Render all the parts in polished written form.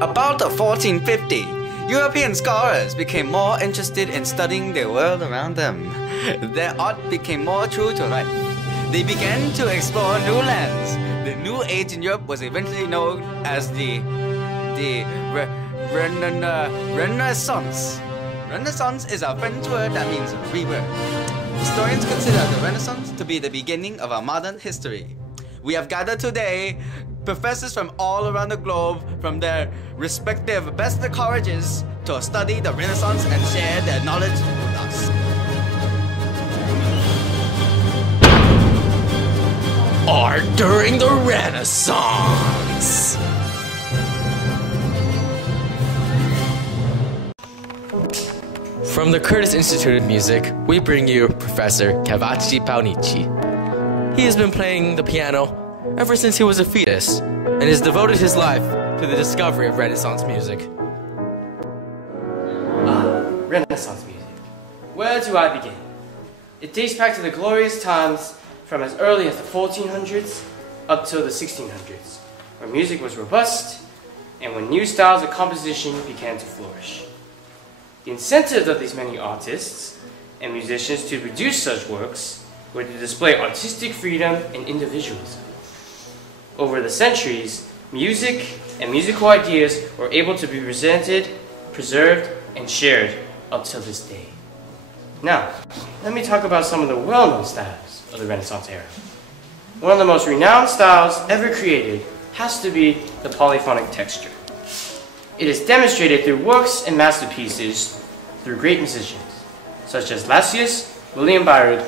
About 1450, European scholars became more interested in studying the world around them. Their art became more true to life. They began to explore new lands. The New Age in Europe was eventually known as the Renaissance. Renaissance is a French word that means rebirth. Historians consider the Renaissance to be the beginning of our modern history. We have gathered today professors from all around the globe from their respective best colleges to study the Renaissance and share their knowledge with us. Art during the Renaissance. From the Curtis Institute of Music, we bring you Professor Kavachi Paunichi. He has been playing the piano ever since he was a fetus, and has devoted his life to the discovery of Renaissance music. Renaissance music. Where do I begin? It dates back to the glorious times from as early as the 1400s up till the 1600s, where music was robust and when new styles of composition began to flourish. The incentives of these many artists and musicians to produce such works were to display artistic freedom and individualism. Over the centuries, music and musical ideas were able to be presented, preserved, and shared up till this day. Now, let me talk about some of the well-known styles of the Renaissance era. One of the most renowned styles ever created has to be the polyphonic texture. It is demonstrated through works and masterpieces through great musicians, such as Lassius, William Byran,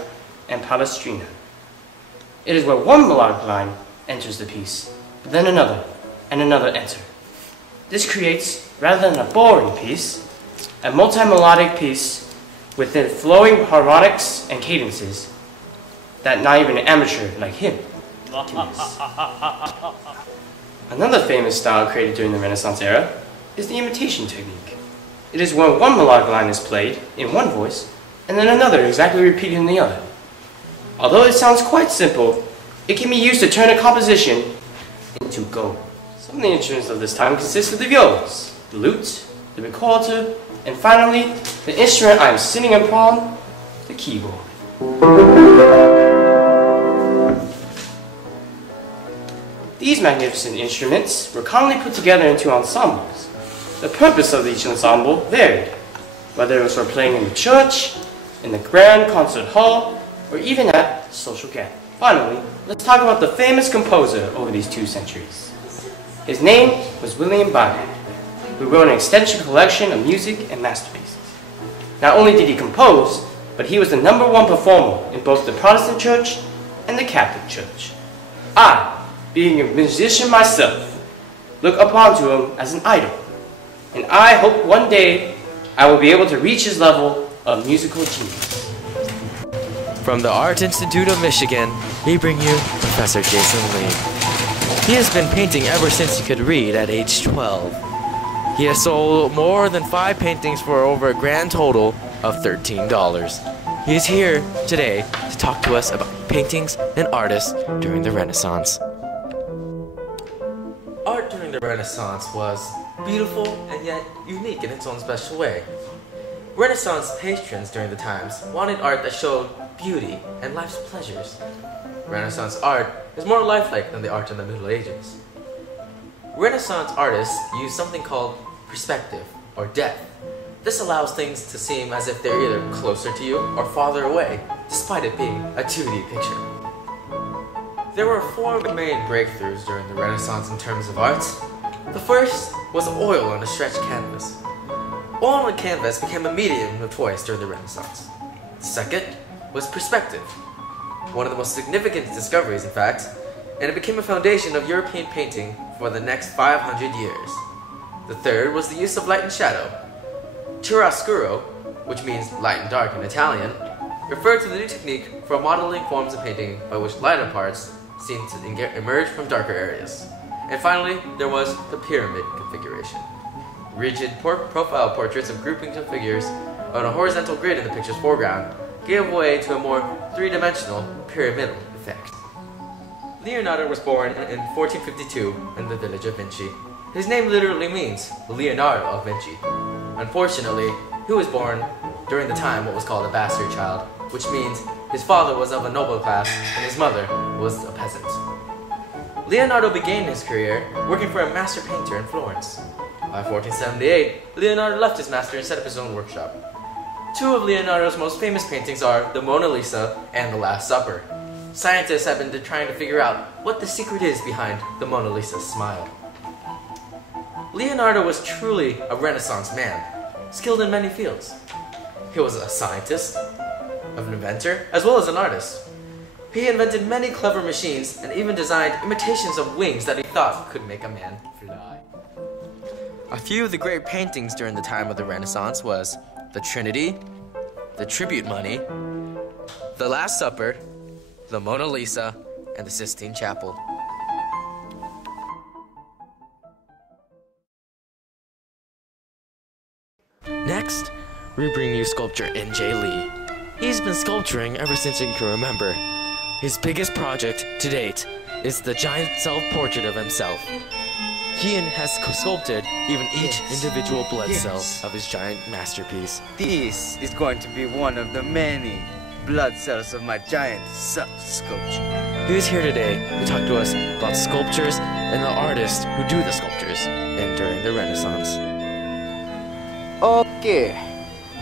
and Palestrina. It is where one melodic line enters the piece, but then another and another enter. This creates, rather than a boring piece, a multi-melodic piece with the flowing harmonics and cadences that not even an amateur like him can miss. Another famous style created during the Renaissance era is the imitation technique. It is when one melodic line is played in one voice and then another exactly repeated in the other. Although it sounds quite simple, it can be used to turn a composition into gold. Some of the instruments of this time consist of the violas, the lute, the recorder, and finally, the instrument I am sitting upon, the keyboard. These magnificent instruments were commonly put together into ensembles. The purpose of each ensemble varied, whether it was for playing in the church, in the grand concert hall, or even at social gathering. Finally, let's talk about the famous composer over these 2 centuries. His name was William Byran, who wrote an extensive collection of music and masterpieces. Not only did he compose, but he was the #1 performer in both the Protestant Church and the Catholic Church. I, being a musician myself, look upon to him as an idol, and I hope one day I will be able to reach his level of musical genius. From the Art Institute of Michigan, we bring you Professor Jason Lee. He has been painting ever since he could read at age 12. He has sold more than 5 paintings for over a grand total of $13. He is here today to talk to us about paintings and artists during the Renaissance. Art during the Renaissance was beautiful and yet unique in its own special way. Renaissance patrons during the times wanted art that showed beauty and life's pleasures. Renaissance art is more lifelike than the art in the Middle Ages. Renaissance artists use something called perspective or depth. This allows things to seem as if they're either closer to you or farther away, despite it being a 2D picture. There were 4 main breakthroughs during the Renaissance in terms of art. The first was oil on a stretched canvas. Oil on a canvas became a medium of choice during the Renaissance. The second was perspective, one of the most significant discoveries in fact, and it became a foundation of European painting for the next 500 years. The third was the use of light and shadow. Chiaroscuro, which means light and dark in Italian, referred to the new technique for modeling forms of painting by which lighter parts seem to emerge from darker areas. And finally, there was the pyramid configuration. Rigid profile portraits of groupings of figures on a horizontal grid in the picture's foreground gave way to a more 3-dimensional pyramidal effect. Leonardo was born in 1452 in the village of Vinci. His name literally means Leonardo of Vinci. Unfortunately, he was born during the time what was called a bastard child, which means his father was of a noble class and his mother was a peasant. Leonardo began his career working for a master painter in Florence. By 1478, Leonardo left his master and set up his own workshop. Two of Leonardo's most famous paintings are the Mona Lisa and the Last Supper. Scientists have been trying to figure out what the secret is behind the Mona Lisa's smile. Leonardo was truly a Renaissance man, skilled in many fields. He was a scientist, an inventor, as well as an artist. He invented many clever machines and even designed imitations of wings that he thought could make a man fly. A few of the great paintings during the time of the Renaissance was the Trinity, the Tribute Money, the Last Supper, the Mona Lisa, and the Sistine Chapel. Next, we bring you sculptor Inje Lee. He's been sculpturing ever since he can remember. His biggest project to date is the giant self-portrait of himself. He has sculpted even each individual blood cell of his giant masterpiece. This is going to be one of the many blood cells of my giant self-sculpture. He is here today to talk to us about sculptures and the artists who do the sculptures during the Renaissance. Okay,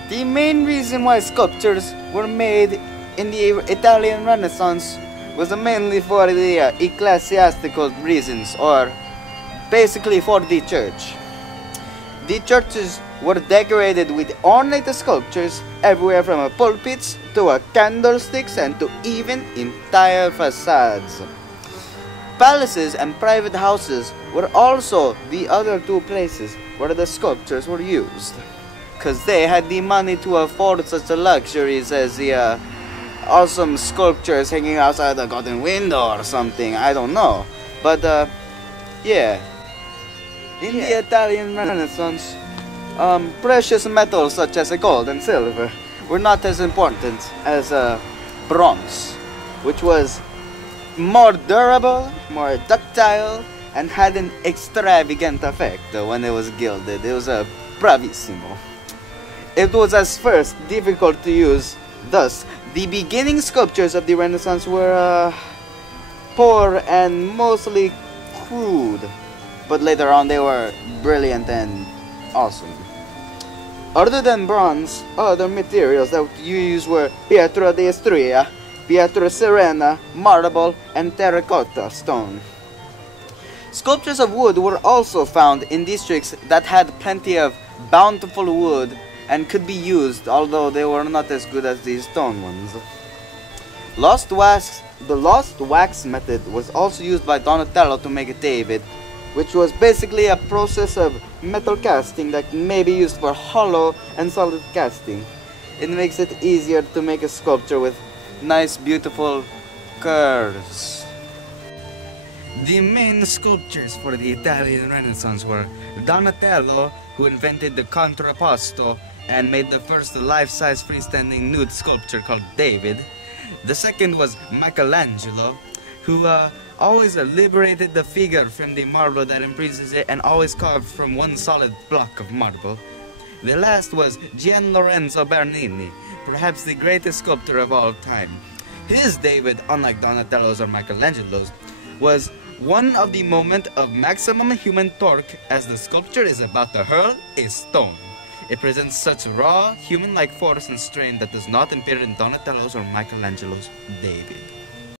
the main reason why sculptures were made in the Italian Renaissance was mainly for the ecclesiastical reasons, or basically for the church. The churches were decorated with ornate sculptures everywhere from pulpits to candlesticks and to even entire facades. Palaces and private houses were also the other two places where the sculptures were used, because they had the money to afford such luxuries as the awesome sculptures hanging outside the garden window or something, I don't know. But yeah, in the Italian Renaissance, precious metals such as gold and silver were not as important as bronze, which was more durable, more ductile, and had an extravagant effect when it was gilded. It was bravissimo. It was at first difficult to use, thus the beginning sculptures of the Renaissance were poor and mostly crude, but later on they were brilliant and awesome. Other than bronze, other materials that you use were pietra di Istria, pietra serena, marble, and terracotta stone. Sculptures of wood were also found in districts that had plenty of bountiful wood and could be used, although they were not as good as the stone ones. The lost wax method was also used by Donatello to make David, which was basically a process of metal casting that may be used for hollow and solid casting. It makes it easier to make a sculpture with nice, beautiful curves. The main sculptures for the Italian Renaissance were Donatello, who invented the contrapposto and made the first life-size freestanding nude sculpture called David. The second was Michelangelo, who always liberated the figure from the marble that imprisons it and always carved from one solid block of marble. The last was Gian Lorenzo Bernini, perhaps the greatest sculptor of all time. His David, unlike Donatello's or Michelangelo's, was one of the moment of maximum human torque as the sculpture is about to hurl a stone. It presents such raw, human-like force and strain that does not appear in Donatello's or Michelangelo's David.